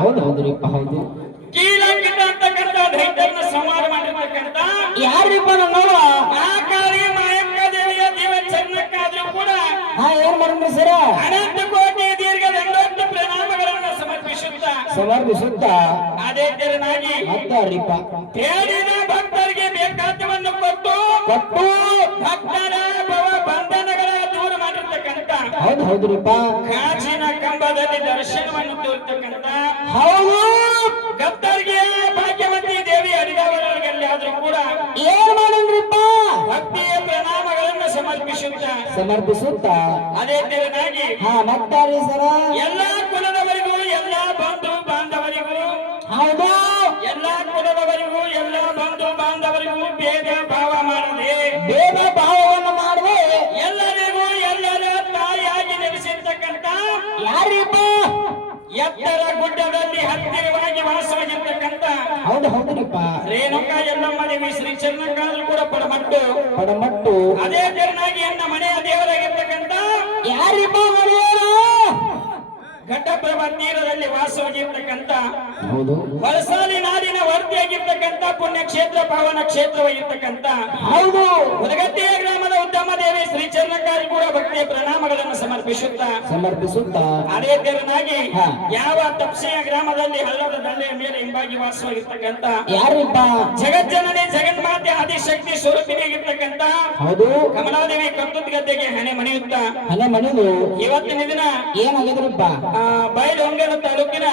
ಹೌದು ಹೌದ್ರಿಪ್ಪ ಹೌದು. ಕೀಲಾಕಿದ್ದ ಅಂತಕ್ಕಂಥ ದೈತ್ಯರನ್ನ ಸಂಹಾರ ಮಾಡಿರ್ತಕ್ಕಂಥ ಯಾರಿಪ್ಪ ನನ್ನವ ಮಹಾಕಾಳಿ ಮಾಯಕ್ಕ ದೇವಿಯ ಜೀವ ಚನ್ನಕ್ಕಾದ್ರೂ ಕೂಡ ಏನ್ ಮಾಡ್ರಿ ಸರ ಅನಂತ ಕೋಟಿ ದೀರ್ಘ ದಂಡೋಕ್ತ ಪ್ರಣಾಮಗಳನ್ನು ಸಮರ್ಪಿಸುತ್ತ ಅದೇ ತೆರನಾಗಿ ಮತ್ತಾರಿಪ್ಪ ಬೇಡಿದ ಭಕ್ತರಿಗೆ ಬೇಕಾದವನ್ನು ಕೊಟ್ಟು ಭಕ್ತರ ಭವ ಬಂಧನಗಳ ದೂರ ಮಾಡಿರ್ತಕ್ಕಂಥ ಹೌದು ಹೌದ್ರಿಪ್ಪ ಕಾಚಿನ ಕಂಬದಲ್ಲಿ ದರ್ಶನವನ್ನು ತೋರ್ತಕ್ಕಂಥ ಹೌದು ಭಕ್ತರಿಗೆ ಭಾಗ್ಯವತಿ ದೇವಿ ಅಡಿದವರಲ್ಲಿ ಆದ್ರೂ ಕೂಡ ಏನ್ ಮಾಡನ್ರಿಪ್ಪ ಭಕ್ತಿಯ ಪ್ರಣಾಮಗಳನ್ನು ಸಮರ್ಪಿಸುತ್ತ ಅದೇ ತೆರನಾಗಿ ಮತ್ತಾರಿ ಸರ ಎಲ್ಲಾ ಕುಲದವರಿಗೂ ಎಲ್ಲಾ ಬಂಧು ಬಾಂಧವರಿಗೂ ಹೌದು ಎಲ್ಲಾ ಕುಲದವರಿಗೂ ಎಲ್ಲಾ ಬಂಧು ಬಾಂಧವರಿಗೂ ಭೇದ ಭಾವ ಮಾಡದೆ ಭೇದ ಭಾವವನ್ನು ಮಾಡದೆ ಎಲ್ಲರಿಗೂ ಎಲ್ಲರ ತಾಯಿಯಾಗಿ ನೆಲೆಸಿರ್ತಕ್ಕಂಥ ಯಾರಿಪ್ಪ ಎತ್ತರ ಗುಡ್ಡದಲ್ಲಿ ಹತ್ತಿರವಾಗಿ ವಾಸವಾಗಿರ್ತಕ್ಕಂಥ ಹೌದು ಹೌದ್ರಿಪ್ಪ ರೇಣುಕಾ ಎಲ್ಲಮ್ಮ ದೇವಿ ಶ್ರೀ ಚನ್ನಕ್ಕಾದ್ರೂ ಕೂಡ ಪಡಮಟ್ಟು ಅದೇ ತೆರನಾಗಿ ಎನ್ನ ಮನೆಯ ದೇವರಾಗಿರ್ತಕ್ಕಂಥ ಯಾರಿಪ್ಪ ಘಟ್ಟಪ್ರಭಾ ತೀರದಲ್ಲಿ ವಾಸವಾಗಿರ್ತಕ್ಕಂಥ ಹೌದು ಹೊಳಸಾಲಿ ನಾಡಿನ ವರ್ತಿಯಾಗಿರ್ತಕ್ಕಂಥ ಪುಣ್ಯ ಕ್ಷೇತ್ರ ಪಾವನ ಕ್ಷೇತ್ರವಾಗಿರ್ತಕ್ಕಂಥ ಹೌದು ಹುಲಗಟ್ಟಿಯ ಗ್ರಾಮದ ಉತ್ತಮ ದೇವಿ ಶ್ರೀ ಚನ್ನಕ್ಕಾರಿ ಕೂಡ ಭಕ್ತಿಯ ಪ್ರಣಾಮಗಳನ್ನು ಸಮರ್ಪಿಸುತ್ತ ಅದೇ ತೆರನಾಗಿ ಯಾವ ತಪ್ಸೆಯ ಗ್ರಾಮದಲ್ಲಿ ಹಳ್ಳದ ದಂಡೆಯ ಮೇಲೆ ಹಿಂಬಾಗಿ ವಾಸವಾಗಿರ್ತಕ್ಕಂಥ ಯಾರಿಪ್ಪ ಜಗಜ್ಜನನಿ ಜಗನ್ಮಾತೆ ಆದಿಶಕ್ತಿ ಸ್ವರೂಪಿಣಿಯಾಗಿರ್ತಕ್ಕಂಥ ಹೌದು ಕಮಲಾದೇವಿ ಕರ್ತುತ್ ಗದ್ದೆಗೆ ಹಣೆ ಮಣಿಯುತ್ತ ಇವತ್ತಿನ ದಿನ ಏನಾಗಿದ್ರಪ್ಪ ಬೈಲಹೊಂಗಲ ತಾಲೂಕಿನ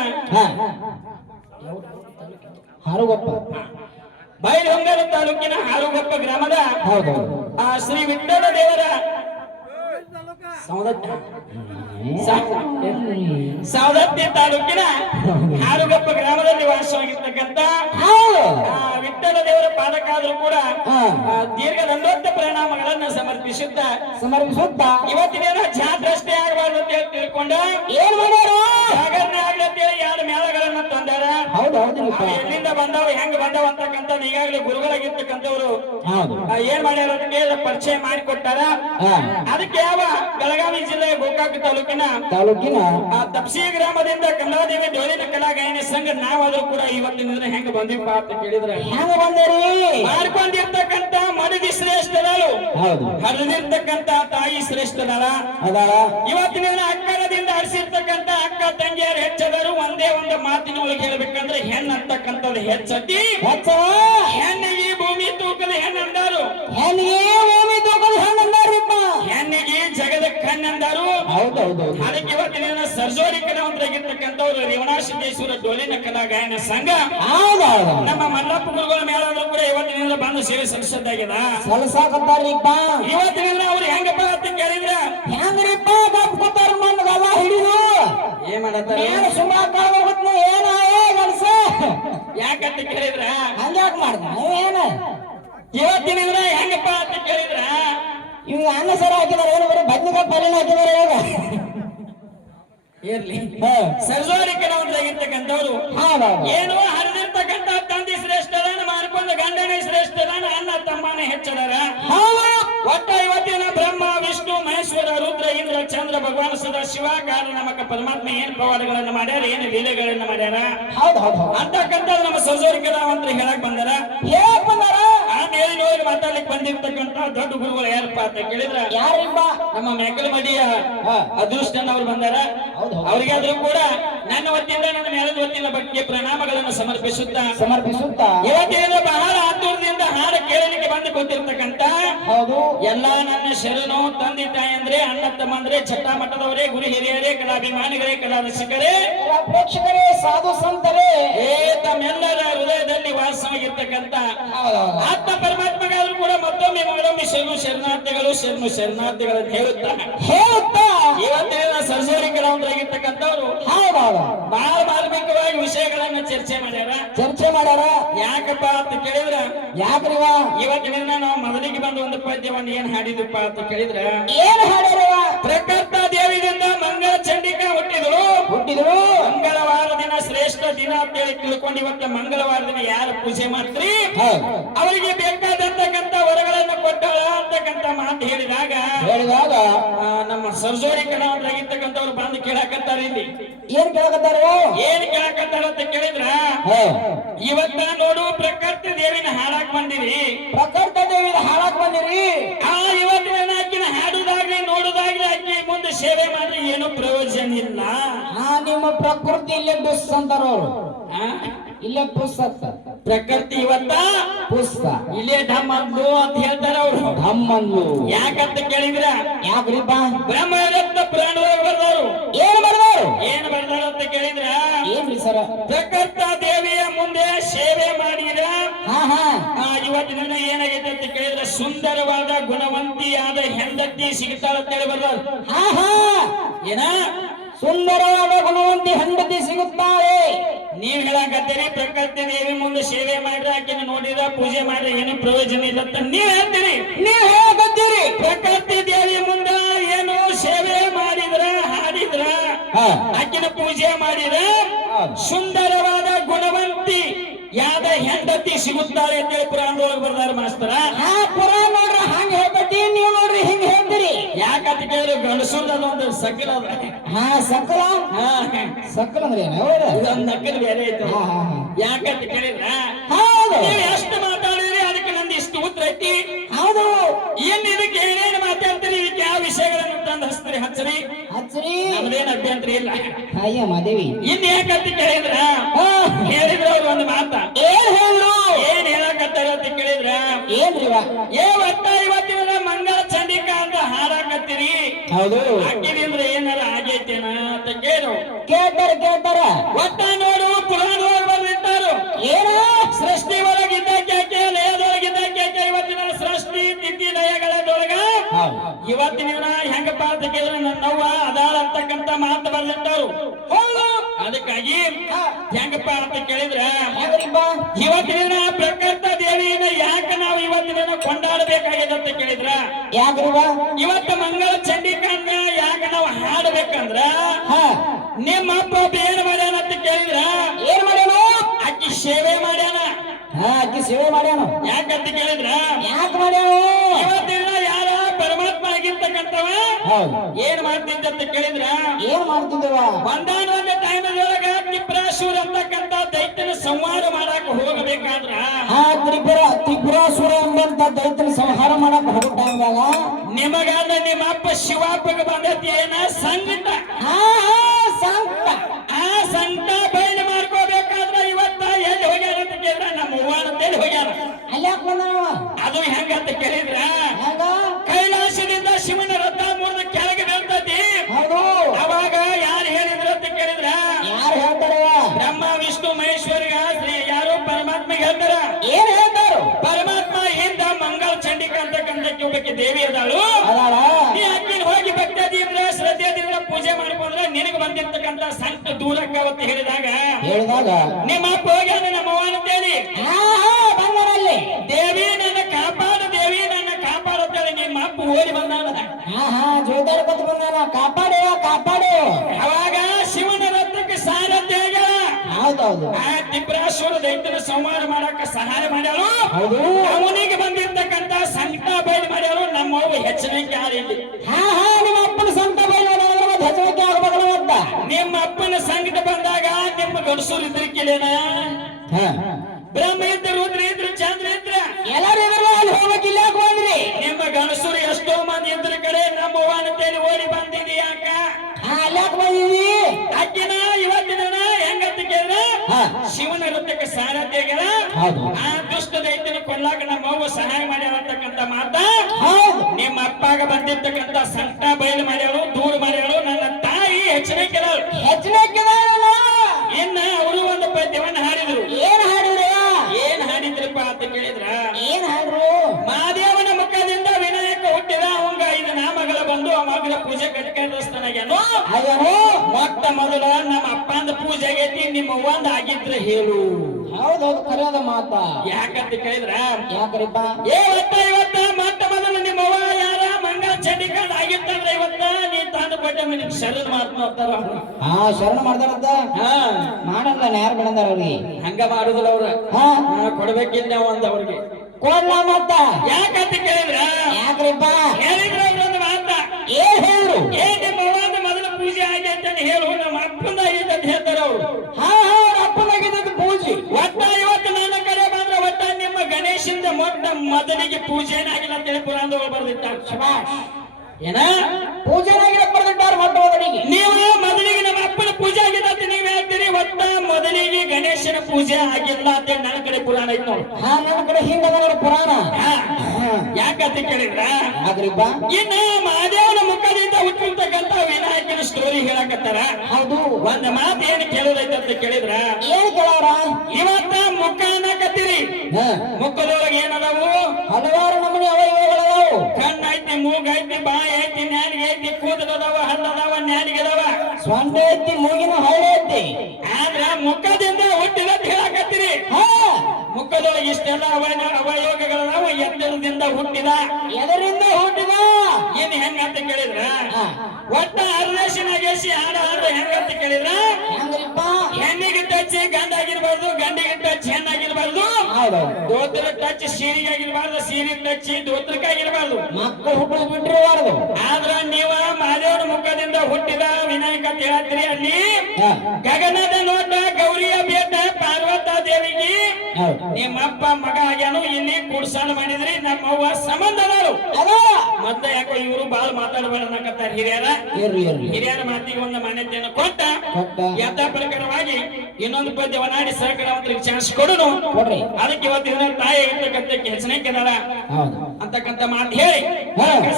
ಬೈಲಹೊಂಗಲ ತಾಲೂಕಿನ ಹಾರುಗೊಪ್ಪ ಗ್ರಾಮದ ಶ್ರೀ ವಿಠ್ಠಲ ದೇವರ ಸವದತ್ತಿ ತಾಲೂಕಿನ ಹಾರುಗೊಪ್ಪ ಗ್ರಾಮದಲ್ಲಿ ವಾಸವಾಗಿರ್ತಕ್ಕಂಥ ವಿಠ್ಠಲ ದೇವರ ಪಾದಕ್ಕಾದ್ರೂ ಕೂಡ ದೀರ್ಘ ದಂಡೋಕ್ತ ಪ್ರಣಾಮಗಳನ್ನು ಸಮರ್ಪಿಸುತ್ತ ಇವತ್ತಿನ ಜಾತ್ರೆ ಆಗಬಾರ್ದು ಅಂತ ಹೇಳಿ ತಿಳ್ಕೊಂಡ ಏನ್ ಮಾಡ್ಯಾರ ಜಾಗರಣೆ ಆಗ್ಲತ್ತೇಳಿ ಎರಡು ಮೇಳಗಳನ್ನ ತಂದಾರ. ಎಲ್ಲಿಂದ ಬಂದವ ಹೆಂಗ್ ಬಂದವ ಅಂತಕ್ಕಂಥದ್ದು ಈಗಾಗಲೇ ಗುರುಗಳಾಗಿರ್ತಕ್ಕಂಥವ್ರು ಏನ್ ಮಾಡ್ಯಾರ ಅದಕ್ಕೆ ಪರಿಚಯ ಮಾಡಿಕೊಟ್ಟಾರ. ಅದಕ್ಕೆ ಯಾವ ಬೆಳಗಾವಿ ಜಿಲ್ಲೆಯ ಗೋಕಾಕ ತಾಲೂಕಿನ ತಪ್ಸಿ ಗ್ರಾಮದಿಂದ ಕಮಲಾದೇವಿ ಡೋಲಿನ ಕಲಾ ಗಾಯನ ಸಂಘ ನಾವಾದ್ರೂ ಕೂಡ ಇವತ್ತಿನ ದಿನ ಹೆಂಗ ಬಂದಿಪ್ಪ ಅಂತ ಕೇಳಿದ್ರೆ ಹೆಂಗ ಬಂದಿರಿ ಮಾಡ್ಕೊಂಡಿರ್ತಕ್ಕಂಥ ಮಡದಿ ಶ್ರೇಷ್ಠದಳು ಹರಿದಿರ್ತಕ್ಕಂಥ ತಾಯಿ ಶ್ರೇಷ್ಠದಳ ಇವತ್ತಿನ ದಿನ ಅಕ್ಕರದಿಂದ ಹರಿಸಿರ್ತಕ್ಕಂಥ ಅಕ್ಕ ತಂಗಿಯರು ಹೆಚ್ಚದರು. ಒಂದೇ ಒಂದು ಮಾತಿನ ಒಳಗೆ ಹೇಳ್ಬೇಕಂದ್ರೆ ಹೆಣ್ಣು ಅಂತಕ್ಕಂಥದ್ದು ಹೆಚ್ಚತಿ ಹೆಣ್ಣಿಗೆ ಭೂಮಿ ತೂಕದ ಹೆಣ್ಣಂದಾರು ಹೆಣ್ಣಿಗೆ ಜಗದ ಕಣ್ಣಂದಾರು. ಅದಕ್ಕೆ ಇವತ್ತಿನ ದಿನ ಸರ್ಜೋರಿ ಕಲಾವಂತರಾಗಿರ್ತಕ್ಕಂಥವ್ರು ರೇವಣಸಿದ್ದೇಶ್ವರ ಡೋಲಿನ ಕಲಾ ಗಾಯನ ಸಂಘ ನಮ್ಮ ಮಲ್ಲಪ್ಪ ಗುರುಗಳ ಮೇಲಾದ್ರೂ ಕೂಡ ಇವತ್ತಿನ ದಿನ ಬಂದು ಸೇವೆ ಸಲ್ಲಿಸದ್ದಾಗಿದ ಇವತ್ತಿನ ದಿನ ಅವ್ರು ಹೆಂಗಪ್ಪ ಅಂತ ಕೇಳಿದ್ರ ಹೆಂಗ್ರಿಪ್ಪ ತಪ್ಕೊತಾರ ನಮ್ಗೆಲ್ಲ ಹಿಡಿದು ಏನ್ ಮಾಡತ್ತಾರೆ ಯಾಕಂತ ಕೇಳಿದ್ರ ಹಂಗ್ಯಾಕ್ ಮಾಡ್ದ ಏನ ಇವತ್ತಿನ ದಿನ ಹೆಂಗಪ್ಪ ಅಂತ ಕೇಳಿದ್ರ ಇವ್ ಅನ್ನ ಸರ ಹಾಕಿದಾರೆ ಏನು ಬರೀ ಬದ್ನಿಕಾಯಿ ಪಲ್ಯನ ಹಾಕಿದಾರೆ ಇವಾಗ ಇರ್ಲಿ ಸರ್ಜೋರಿ ಕಲಾವಂತರಾಗಿರ್ತಕ್ಕಂಥವ್ರು ಏನು ಹರಿದಿರ್ತಕ್ಕಂಥ ತಂದೆ ಶ್ರೇಷ್ಠದಾನ ಮಾಡ್ಕೊಂಡ ಗಂಡನೇ ಶ್ರೇಷ್ಠದಾನ ಅಣ್ಣ ತಮ್ಮನೇ ಹೆಚ್ಚದಾರ. ಒಟ್ಟ ಇವತ್ತಿನ ಬ್ರಹ್ಮ ವಿಷ್ಣು ಮಹೇಶ್ವರ ರುದ್ರ ಇಂದ್ರ ಚಂದ್ರ ಭಗವಾನ್ ಸದಾ ಶಿವ ಕಾಲ ನಮಕ ಪರಮಾತ್ಮ ಏನ್ ಪವಾಡಗಳನ್ನ ಮಾಡ್ಯಾರ ಏನು ಲೀಲೆಗಳನ್ನ ಮಾಡ್ಯಾರ ಅಂತಕ್ಕಂಥ ನಮ್ಮ ಸರ್ಜೋರಿ ಕಲಾವಂತರು ಹೇಳಕ್ ಬಂದಾರ. ಆ ಮೇಲಿನವರಿಗೆ ಮಾತಾಡ್ಲಿಕ್ಕೆ ಬಂದಿರ್ತಕ್ಕಂಥ ದೊಡ್ಡ ಗುರುಗಳು ಯಾರಪ್ಪ ಅಂತ ಕೇಳಿದ್ರ ಯಾರಿಪ್ಪ ನಮ್ಮ ಮೆಕ್ಕಲಮಡಿಯ ಅದೃಷ್ಟನ್ ಅವ್ರು ಬಂದಾರ. ಅವರಿಗಾದ್ರೂ ಕೂಡ ನನ್ನ ವತಿಯಿಂದ ನನ್ನ ಮೇಲದ ವತಿಯ ಬಗ್ಗೆ ಪ್ರಣಾಮಗಳನ್ನು ಸಮರ್ಪಿಸುತ್ತ ಇವತ್ತಿನ ಬಹಳ ಆತುರದಿಂದ ಹಾಡ ಕೇಳಲಿಕ್ಕೆ ಬಂದು ಕೂತಿರ್ತಕ್ಕಂಥ ಎಲ್ಲಾ ನನ್ನ ಶರಣು ತಂದೆ ತಾಯಂದ್ರೆ ಅಣ್ಣ ತಮ್ಮಂದ್ರೆ ಚಟ್ಟ ಮಠದವರೇ ಗುರು ಹಿರಿಯರೇ ಕಲಾಭಿಮಾನಿಗಳೇ ಕಲಾರಸಿಕರೇ ಪ್ರೇಕ್ಷಕರೇ ಸಾಧು ಸಂತರೇ ತಮ್ಮೆಲ್ಲರ ಹೃದಯದಲ್ಲಿ ವಾಸವಾಗಿರ್ತಕ್ಕಂಥ ಆತ್ಮ ಪರಮಾತ್ಮಗಾದ್ರೂ ಕೂಡ ಮತ್ತೊಮ್ಮೆ ಶರಣಾರ್ಥಿಗಳನ್ನು ಹೇಳುತ್ತಾ ಇವತ್ತಿನ ಸರ್ಜೋರಿ ಕಲಾವಂತರಾಗಿರ್ತಕ್ಕಂಥವ್ರು ಬಹಳ ಮಾರ್ಮಿಕವಾಗಿ ವಿಷಯಗಳನ್ನ ಚರ್ಚೆ ಮಾಡ್ಯಾರ. ಯಾಕಪ್ಪ ಅಂತ ಕೇಳಿದ್ರ ಇವತ್ತಿನ ನಾವು ಮೊದಲಿಗೆ ಬಂದ ಒಂದು ಪದ್ಯವನ್ನು ಏನ್ ಹಾಡಿದಪ್ಪ ಅಂತ ಕೇಳಿದ್ರ ಏನ್ ಹಾಡ್ಯಾರ ಪ್ರಕೃತ ದೇವಿಯಿಂದ ಮಂಗಳ ಚಂಡಿಕಾ ಹುಟ್ಟಿದಳು. ಮಂಗಳವಾರ ದಿನ ಶ್ರೇಷ್ಠ ದಿನ ಅಂತೇಳಿ ತಿಳ್ಕೊಂಡು ಇವತ್ತ ಮಂಗಳವಾರ ದಿನ ಯಾರು ಪೂಜೆ ಮಾಡ್ತೀರಿ ಅವರಿಗೆ ಬೇಕಾದಂತಕ್ಕಂತ ವರಗಳನ್ನು ಕೊಟ್ಟಾಳ ಅಂತಕ್ಕಂತ ಮಾತು ಹೇಳಿದಾಗ ನಮ್ಮ ಸರ್ಜೋರಿ ಕಲಾವಂತರಾಗಿರ್ತಕ್ಕಂಥವ್ರು ಬಂದು ಕೇಳಾಕತ್ತಾರ ಇಲ್ಲಿ ಏನ್ ಕೇಳಕತ್ತಾರ ಅಂತ ಕೇಳಿದ್ರ ಇವತ್ತ ನೋಡು ಪ್ರಕೃತಿ ದೇವಿನ ಹಾಡಾಕ್ ಬಂದಿರಿ ಪ್ರಕೃತಿ ದೇವಿನ ಹಾಡಾಕ್ ಬಂದಿರಿ ಇವತ್ತಿನ ಆಕಿನ ಹಾಡುದಾಗ್ಲಿ ನೋಡುದಾಗ್ಲಿ ಆಕಿ ಮುಂದೆ ಸೇವೆ ಮಾಡಿ ಏನು ಪ್ರಯೋಜನ ಇಲ್ಲ ನಿಮ್ಮ ಪ್ರಕೃತಿ ಇಲ್ಲೇ ಡುಸ್ ಅಂತಾರ ಅವರು ಇಲ್ಲೇ ಪುಸ್ ಅಂತ ಪ್ರಕೃತಿ ಇವತ್ತ ಪುಸ್ತ ಇಲ್ಲೇ ಢಮ್ಮಂದು ಅಂತ ಹೇಳ್ತಾರ ಅವ್ರು ಢಮ್ಮಂದು ಯಾಕಂತ ಕೇಳಿದ್ರ ಯಾಕ್ರಿಪ್ಪ ಬ್ರಹ್ಮರತ್ನ ಪುರಾಣದೊಳಗೆ ಬರ್ದವ್ರು ಏನ್ ಬರ್ದಾರ ಅಂತ ಕೇಳಿದ್ರ ಏನ್ರಿ ಸರ ಪ್ರಕೃತ ದೇವಿಯ ಮುಂದೆ ಸೇವೆ ಮಾಡಿದ್ರ ಇವತ್ತಿನ ದಿನ ಏನಾಗೈತೆ ಅಂತ ಕೇಳಿದ್ರೆ ಸುಂದರವಾದ ಗುಣವಂತಿಯಾದ ಹೆಂಡತಿ ಸಿಗ್ತಾಳ ಅಂತ ಹೇಳಿ ಬರ್ದಾರ ಏನ ಸುಂದರವಾದ ಗುಣವಂತಿ ಹೆಂಡತಿ ಸಿಗುತ್ತಾಳೆ ನೀವ್ ಹೇಳಕತ್ತೀರಿ ಪ್ರಕೃತಿ ದೇವಿ ಮುಂದೆ ಸೇವೆ ಮಾಡಿದ್ರೆ ಆಕಿನ ನೋಡಿದ್ರ ಪೂಜೆ ಮಾಡಿದ್ರೆ ಏನು ಪ್ರಯೋಜನ ಇಲ್ಲ ಅಂತ ನೀವ್ ಹೇಳ್ತೀರಿ ಪ್ರಕೃತಿ ದೇವಿ ಮುಂದೆ ಏನು ಸೇವೆ ಮಾಡಿದ್ರ ಹಾಡಿದ್ರ ಆಕಿನ ಪೂಜೆ ಮಾಡಿದ್ರ ಸುಂದರವಾದ ಗುಣವಂತಿ ಯಾದ ಹೆಂಡತಿ ಸಿಗುತ್ತಾಳೆ ಅಂತೇಳಿ ಪುರಾಣದೊಳಗೆ ಬರ್ದಾರ ಮಾಸ್ತರ ಪುರಾಣ ನೋಡ್ರಿ ಹಂಗ ಹೇಳ್ತತಿ ನೀವ್ ನೋಡ್ರಿ ಹಿಂಗ ಹೇಳ್ತೀರಿ ಯಾಕಂತ ಕೇಳಿದ್ರೆ ಗಂಡಸೂರ್ದ ಒಂದು ಸಕಲ ಸಕಲ ಸಕಲ ಅಂದ್ರೆ ಇದೊಂದು ನಕಲ್ ಬೇರೆ ಐತೆ ಯಾಕಂತ ಕೇಳಿದ್ರ ನೀವು ಎಷ್ಟು ಮಾತಾಡಿದ್ರಿ ಅದಕ್ಕೆ ನಂದು ಇಷ್ಟು ಉತ್ತರ ಐತಿ ಹೌದು ಇನ್ ಇದಕ್ಕೆ ಏನೇನು ಮಾತಾಡ್ತೀರಿ ಇದಕ್ಕೆ ಯಾವ ವಿಷಯಗಳನ್ನು ತಂದು ಹಚ್ಚ್ರಿ ನಮ್ದೇನ್ ಅಭ್ಯಂತರ ಇಲ್ಲ ಅಯ್ಯ ಮಾದೇವಿ ಇನ್ ಯಾಕಂತ ಕೇಳಿದ್ರ ಹೇಳಿದ್ರ ಅವ್ರು ಒಂದು ಮಾತ ಏನ್ ಹೇಳಕತ್ತಾರ ಅಂತ ಕೇಳಿದ್ರ ಏನ್ರಿ ಇವತ್ತಿನ ಮಂಗಳ ಚಂಡಿಕಾ ಅಂತ ಹಾಡಾಕತ್ತೀರಿ ಹೌದು ಹಾಕಿದ್ರೆ ಏನಾರ ಆಗೈತೇನ ಅಂತ ಕೇಳ್ತಾರ ಒಟ್ಟ ನೋಡು ಪುರಾಣ ಬರ್ದಿರ್ತಾರು ಏನು ಸೃಷ್ಟಿ ಒಳಗಿದ್ದ ಕೇಕೆ ಲಯದೊಳಗಿದ್ದ ಕೇಕೆ ಇವತ್ತಿನ ಸೃಷ್ಟಿ ತಿಥಿ ಲಯಗಳೊಳಗ ಇವತ್ತಿನ ಹೆಂಗಪ್ಪ ಅಂತ ಕೇಳಿದ್ರೆ ನನ್ನವ್ವ ಅದಾಳ ಅಂತಕ್ಕಂತ ಮಾತು ಬರ್ದಿರ್ತಾರು ಅದಕ್ಕಾಗಿ ಹೆಂಗಪ್ಪ ಅಂತ ಕೇಳಿದ್ರ ಇವತ್ತಿನ ಪ್ರಕೃತ ದೇವಿಯನ್ನ ಯಾಕೆ ನಾವು ಇವತ್ತಿನ ಕೊಂಡಾಡಬೇಕಾಗಿದೆ ಅಂತ ಕೇಳಿದ್ರ ಇವತ್ತು ಮಂಗಳ ಚಂಡಿಕಾಂತ ಯಾಕೆ ನಾವು ಹಾಡಬೇಕಂದ್ರ ನಿಮ್ಮ ಅಪ್ಪ ಏನ್ ಮಾಡ್ಯಾನ ಅಂತ ಕೇಳಿದ್ರ ಏನ್ ಮಾಡ್ಯಾನ ಅಕ್ಕಿ ಸೇವೆ ಮಾಡ್ಯಾನ ಅಕ್ಕಿ ಸೇವೆ ಮಾಡ್ಯಾನ ಯಾಕಂತ ಕೇಳಿದ್ರ ಯಾಕೆ ಮಾಡ್ಯಾನ ಇವತ್ತಿನ ಯಾರ ಪರಮಾತ್ಮ ಆಗಿರ್ತಕ್ಕಂಥವ ಏನ್ ಮಾಡ್ತಿದ್ದಂತ ಕೇಳಿದ್ರ ಏನ್ ಮಾಡ್ತಿದ್ದೇವ ಒಂದಾನೊಂದು ಟೈಮದೊಳಗ ತ್ರಿಪುರಾಸುರ ಅಂತಕ್ಕಂಥ ದೈತ್ಯನ ಸಂಹಾರ ಮಾಡಾಕ ಹೋಗಬೇಕಾದ್ರ ತ್ರಿಪುರಾಸುರ ಎಂಬಂತ ದೈತ್ಯನ ಸಂಹಾರ ಮಾಡಾಕ ಹೋಗೋ ಟೈಮ್ದಾಗ ನಿಮಗಾದ ನಿಮ್ಮ ಅಪ್ಪ ಶಿವಾಪ್ಪಗೆ ಬಂದತಿ ಏನ ಸಂಕಟ ಆ ಸಂಕಟ ಬಯಲು ಮಾಡ್ಕೋಬೇಕಾದ್ರ ಇವತ್ತ ಎಲ್ಲಿ ಹೋಗ್ಯಾರ ಅಂತ ಕೇಳಿದ್ರ ನಮ್ಮ ಅವ್ವನ ತೇಲಿ ಹೋಗ್ಯಾರ ಅಲ್ಲಿ ಅದು ಹೆಂಗಂತ ಕೇಳಿದ್ರ ಕೈಲಾಸದಿಂದ ಶಿವನ ರಥ ಮುರಿದ ಕೆಳಗೆ ಬೀಳ್ತತಿ ಅವಾಗ ಯಾರು ಹೇಳಿದ್ರು ಅಂತ ಕೇಳಿದ್ರ ಯಾರು ಹೇಳ್ತಾರ ಬ್ರಹ್ಮ ವಿಷ್ಣು ಮಹೇಶ್ವರಿಗ ಯಾರು ಪರಮಾತ್ಮಗೆ ಹೇಳ್ತಾರ ಏನ್ ಹೇಳ್ತಾರ ಪರಮಾತ್ಮ ಹಿಂದ ಮಂಗಳ ಚಂಡಿಕಾ ಅಂತಕ್ಕಂಥಕ್ಕೆ ಒಬ್ಬಕ್ಕೆ ದೇವಿ ಅದಾಳು ನೀ ಅಕ್ಕಿನ ಹೋಗಿ ಭಕ್ತಿಯಿಂದ ಶ್ರದ್ಧೆಯಿಂದ ಪೂಜೆ ಮಾಡ್ಕೊಂಡ್ರೆ ನಿನಗೆ ಬಂದಿರ್ತಕ್ಕಂಥ ಸಂಕಟ ದೂರಕ್ಕೆ ಅವತ್ತು ಹೇಳಿದಾಗ ನಿಮ್ಮ ಅಪ್ಪ ಹೋಗ್ಯಾನ ನಮ್ಮ ಅವ್ವ ಅಂತೇಳಿ ಬಂದರಲ್ಲಿ ದೇವಿ ನನ್ನ ಕಾಪಾಡು ದೇವಿ ನನ್ನ ಕಾಪಾಡು ಅಂತೇಳಿ ನಿಮ್ಮ ಅಪ್ಪ ಓಡಿ ಬಂದಾನ ಜೋತಾಡ್ಕೊತ ಬಂದಾನ ಕಾಪಾಡು ಅವಾಗ ಶಿವನ ರಥಕ್ಕೆ ಸಾರಥ್ಯ ಹೌದೌದು ಆ ತ್ರಿಪುರಾಸುರ ದೈತ್ಯನ ಸಂಹಾರ ಮಾಡಕ ಸಹಾಯ ಮಾಡ್ಯಾಳು ಅವನಿಗೆ ಬಂದಿರ್ತಕ್ಕಂಥ ಸಂಕಟ ಬಯಲು ಮಾಡ್ಯಾಳು ನಮ್ಮವ್ವ ಹೆಚ್ಚಿನಕ್ಕೆ ಯಾರಿಲ್ಲ ನಿಮ್ಮ ಅಪ್ಪನ ಸಂಕಟ ಬಯಲು ಹೆಚ್ಚಿನಕ್ಕೆ ಆಗಬೇಕಲ್ಲ ಅಂತ ನಿಮ್ಮ ಅಪ್ಪನ ಸಂಕಟ ಬಂದಾಗ ನಿಮ್ಮ ಗಂಡಸೂರು ಇದ್ರಿಕಿಲ್ಲೇನ ಬ್ರಹ್ಮ ಇದ್ರ ರುದ್ರ ಇದ್ರ ಚಂದ್ರ ಇದ್ರ ಎಲ್ಲರೂ ಅಲ್ಲಿ ಹೋಗ್ಬೇಕಿಲ್ಲ ಹೋಗ್ರಿ ನಿಮ್ಮ ಗಂಡಸೂರು ಎಷ್ಟೋ ಮಂದಿ ಇದ್ರ ಕಡೆ ನಮ್ಮ ಅವ್ವ ಅಂತೇಳಿ ಓಡಿ ಬಂದಿದಿ ಯಾಕ ಅಲ್ಲಾಕ್ ಬಂದಿದಿ ಅಕ್ಕಿನ ಇವತ್ತಿನ ಹೆಂಗಂತ ಕೇಳಿದ್ರ ಶಿವನ ವೃತ್ತಕ್ಕೆ ಸಾರಥ್ಯಾಗ್ಯಾರ ಆ ದುಷ್ಟ ದೈತ್ಯನ ಕೊಲ್ಲಾಕ ನಮ್ಮ ಅವ್ವ ಸಹಾಯ ಮಾಡ್ಯಾಳ ಅಂತಕ್ಕಂಥ ಮಾತ ನಿಮ್ಮ ಅಪ್ಪಾಗ ಬಂದಿರ್ತಕ್ಕಂಥ ಸಂಕಟ ಬಯಲು ಮಾಡ್ಯಾಳು ದೂರ ಮಾಡ್ಯಾಳು ನನ್ನ ತಾಯಿ ಹೆಚ್ಚಿನ ಇನ್ನ ಅವರು ಒಂದು ಪದ್ಯವನ್ನ ಹಾಡಿದ್ರು ಏನ್ ಹಾಡಿದ್ರಪ್ಪ ಅಂತ ಕೇಳಿದ್ರ ಏನ್ ಹಾಡ್ರು ಮಹಾದೇವನ ಮುಖದಿಂದ ವಿನಾಯಕ ಹುಟ್ಟಿದ ಅವಂಗ 5 ನಾಮಗಳ ಬಂದು ಅವಾಗ ಪೂಜೆ ಕಟ್ಕೊಂಡಿಸ್ತಾನಾಗ್ಯಾನು ಮೊಟ್ಟ ಮೊದಲ ನಮ್ಮ ಅಪ್ಪಂದ ಪೂಜೆ ಆಗೈತಿ ನಿಮ್ಮ ಅವ್ವಂದ ಆಗಿದ್ರೆ ಹೇಳು ಹೌದೌದು ಕರೆಯದ ಮಾತ ಯಾಕಂತ ಕೇಳಿದ್ರ ಯಾಕ್ರಿಪ್ಪ ಇವತ್ತ ಮೊಟ್ಟ ಮೊದಲು ನಿಮ್ಮ ಅವ್ವ ಯಾರ ಮಂಗಳ ಚಂಡಿಕಾಂಡ್ ಆಗಿತ್ತಂದ್ರೆ ಇವತ್ತ ನೀ ತಂದು ಕೊಟ್ಟೆ ನಿನಗೆ ಶರಣ ಮಾತು ನೋಡ್ತಾರ ಹಾ ಶರಣ ಮಾಡ್ತಾರಂತ ಹಾ ಮಾಡಲ್ಲ ಯಾರು ಬಿಡಂದಾರ ಅವ್ರಿಗೆ ಹಂಗ ಮಾಡುದಿಲ್ಲ ಅವ್ರ ಹಾ ಕೊಡ್ಬೇಕಿಲ್ಲ ನಾವು ಅಂತ ಅವ್ರಿಗೆ ಕೊಡ್ಲ ಮತ್ತ ಯಾಕಂತ ಕೇಳಿದ್ರ ಯಾಕ್ರಿಪ್ಪ ಹೇಳಿದ್ರ ಅವ್ರೊಂದು ಮಾತ ಏನ್ ಹೇಳ್ರು ನಿಮ್ಮ ಅವ್ವಂದು ಮೊದಲ ಪೂಜೆ ಆಗಿ ಅಂತ ಹೇಳು ನಮ್ಮ ಅಪ್ಪಂದ ಆಗೈತೆ ಅಂತ ಹೇಳ್ತಾರ ಅವ್ರು ಹಾ ಹಾ ಅಪ್ಪನಾಗಿದ್ದ ಪೂಜೆ ಒಟ್ಟ ಇವತ್ತು ನನ್ನ ಕಡೆ ಬಂದ್ರೆ ಒಟ್ಟ ನಿಮ್ಮ ಗಣೇಶಂದ ಮೊಟ್ಟ ಮೊದಲಿಗೆ ಪೂಜೆನೇ ಆಗಿಲ್ಲ ಅಂತ ಹೇಳಿ ಪುರಾಣದೊಳಗೆ ಬರ್ದಿಟ್ಟಾರ ಶಬಾಷ್ ಏನ ಪೂಜೆನಾಗಿ ಬರ್ದಿಟ್ಟಾರ ಮೊಟ್ಟ ಮೊದಲಿಗೆ ನೀವು ಮೊದಲಿಗೆ ನಮ್ಮ ಅಪ್ಪನ ಪೂಜೆ ಆಗಿಲ್ಲ ಅಂತ ನೀವ್ ಹೇಳ್ತೀರಿ ಒಟ್ಟ ಮೊದಲಿಗೆ ಗಣೇಶನ ಪೂಜೆ ಆಗಿಲ್ಲ ಅಂತ ನನ್ನ ಕಡೆ ಪುರಾಣ ಐತ್ ನೋಡಿ ಹಾ ನನ್ನ ಕಡೆ ಹಿಂಗದ ಪುರಾಣ ಯಾಕಂತ ಕೇಳಿದ್ರ ಯಾಕ್ರಿಪ್ಪ ಇನ್ನ ಮಹಾದೇವನ ಮುಖದಿಂದ ಹುಟ್ಟಿರ್ತಕ್ಕಂತ ವಿನಾಯಕನ ಸ್ಟೋರಿ ಹೇಳಕತ್ತಾರ ಹೌದು ಒಂದ್ ಮಾತು ಏನ್ ಕೇಳೋದೈತೆ ಅಂತ ಕೇಳಿದ್ರ ಏನ್ ಕೇಳವ್ರ ಇವತ್ತ ಮುಖ ಅನ್ನಕತ್ತೀರಿ ಮುಖದೊಳಗೆ ಏನದಾವು ಹಲವಾರು ನಮೂನಿ ಅವಯವಗಳದಾವು ಕಣ್ಣ ಐತಿ ಮೂಗ್ ಐತಿ ಬಾಯಿ ಐತಿ ನ್ಯಾಲಿಗೆ ಐತಿ ಕೂದಲದಾವ ಹಲ್ಲದಾವ ನ್ಯಾಲಿಗೆ ಅದಾವ ಸೊಂಡೆ ಐತಿ ಮೂಗಿನ ಹಳ್ಳಿ ಐತಿ ಆದ್ರ ಮುಖದಿಂದ ಹುಟ್ಟಿದ ಅಂತ ಹೇಳಕತ್ತೀರಿ ಹಾ ಮುಖದೊಳಗೆ ಇಷ್ಟೆಲ್ಲ ಅವಯೋಗಗಳದಾವ ಎತ್ತರದಿಂದ ಹುಟ್ಟಿದ ಎದರಿಂದ ಹುಟ್ಟಿದ ಏನ್ ಹೆಂಗಂತ ಕೇಳಿದ್ರ ಒಟ್ಟ ಅರ್ಲೇಶನಾಗೇಸಿ ಹಾಡು ಹೆಂಗಂತ ಕೇಳಿದ್ರ ಹೆಂಗ್ರಿಪ್ಪ ಹೆಣ್ಣಿಗೆ ಟಚ್ ಗಂಡ ಆಗಿರ್ಬಾರ್ದು ಗಂಡಿಗೆ ಟಚ್ ಹೆಣ್ಣಾಗಿರ್ಬಾರ್ದು ಹೌದು ದೋತ್ರ ಟಚ್ ಸೀರೆಗೆ ಆಗಿರ್ಬಾರ್ದು ಸೀರೆ ಟಚ್ ದೋತ್ರಕ್ಕಾಗಿರ್ಬಾರ್ದು ಮಕ್ಕಳು ಹುಟ್ಟು ಬಿಟ್ಟಿರಬಾರ್ದು ಆದ್ರ ನೀವ ಮಹಾದೇವನ ಮುಖದಿಂದ ಹುಟ್ಟಿದ ವಿನಾಯಕ ಅಂತ ಹೇಳ್ತೀರಿ ಅಲ್ಲಿ ಗಗನದ ನೋಟ ಗೌರಿಯ ಬೇಟ ಪಾರ್ವತ ದೇವಿಗೆ ನಿಮ್ಮಪ್ಪ ಮಗ ಆಗ್ಯಾನು ಇಲ್ಲಿ ಕುಡ್ಸಾಣ ಮಾಡಿದ್ರಿ ನಮ್ಮವ್ವ ಸಂಬಂಧದವರು ಮತ್ತೆ ಯಾಕೋ ಇವರು ಬಾಳ್ ಮಾತಾಡಬೇಡ ಅನ್ನಕತ್ತಾರ ಹಿರಿಯರ ಇರ್ಲಿ ಇರ್ಲಿ ಹಿರಿಯರ ಮಾತಿಗೆ ಒಂದು ಮಾನ್ಯತೆಯನ್ನು ಕೊಟ್ಟ ಕೊಟ್ಟ ಯಥಾ ಪ್ರಕಾರವಾಗಿ ಇನ್ನೊಂದು ಪದ್ಯವನ್ನಾಡಿ ಸಹಕಾರವಂತರಿಗೆ ಚಾನ್ಸ್ ಕೊಡುನು ಕೊಡ್ರಿ ಅದಕ್ಕೆ ಇವತ್ತಿನ ತಾಯಿ ಇರ್ತಕ್ಕಂಥ ಹೆಸನೇಕೆದಾರ ಹೌದು ಅಂತಕ್ಕಂಥ ಮಾತು ಹೇಳಿ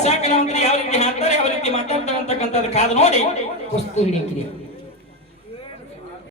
ಸಹಕಾರವಂತರು ಯಾವ ರೀತಿ ಹಾಡ್ತಾರೆ ಯಾವ ರೀತಿ ಮಾತಾಡ್ತಾರೆ ಅಂತಕ್ಕಂಥದ್ದು ಕಾದು ನೋಡಿ ಕುಸ್ತಿ ಹಿಡಿಕ್ರಿ